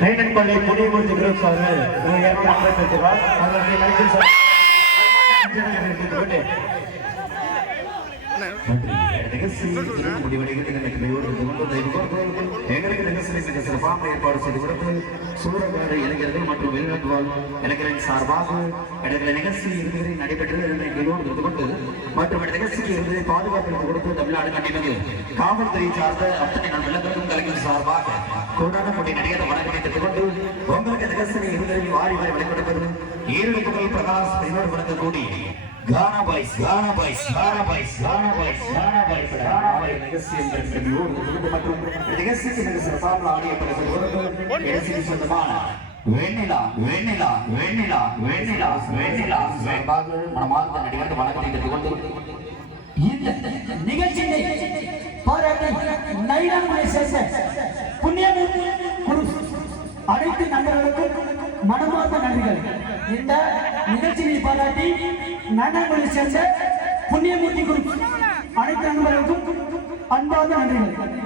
நைனன்பள்ளி group licence எங்களுக்கு நிகழ்ச்சி மிக சிறப்பாக ஏற்பாடு செய்து கொடுத்து சூரகாடு இளைஞர்கள் மற்றும் வெளிநாட்டு வாழ் இளைஞர்களின் சார்பாக இடங்களை நிகழ்ச்சி இறுதி நடைபெற்றது இதனை கொண்டு மற்றும் நிகழ்ச்சிக்கு இறுதி பாதுகாப்பு கொடுத்து தமிழ்நாடு கண்டிப்பது காவல்துறை சார்ந்த அத்தனை நல் விளக்கம் கலைஞர் சார்பாக கொண்டாடப்பட்ட நடிகர் வணக்கத்தை எடுத்துக் உங்களுக்கு தகசனை இறுதியில் வாரி வாரி வெளிப்படுத்துவது ஈரடி புகழ் பிரகாஷ் என்னோடு கூடி. Gaana boys Gaana boys Gaana boys Gaana boys Gaana boys. Gaana boys நிகழ்ச்சி என்ற மற்றும் நிகழ்ச்சிக்கு மிக சிறப்பாக ஆடியப்படுகிறது நிகழ்ச்சிக்கு சொந்தமான வெண்ணிலா வெண்ணிலா வெண்ணிலா வெண்ணிலா வெண்ணிலா. சார்பாக மனமார்ந்த நடிகர் வணக்கத்தை எடுத்துக் கொண்டு இந்த நிகழ்ச்சியை பாராட்டி நைனாமலை சேர்ந்த அனைத்து நண்பர்களுக்கும் மனமார்ந்த நன்றிகள். இந்த நிகழ்ச்சியை பாராட்டி நைனாமலை சேர்ந்த புண்ணியமூர்த்தி குரு அனைத்து நண்பர்களுக்கும் அன்பார்ந்த நன்றிகள்.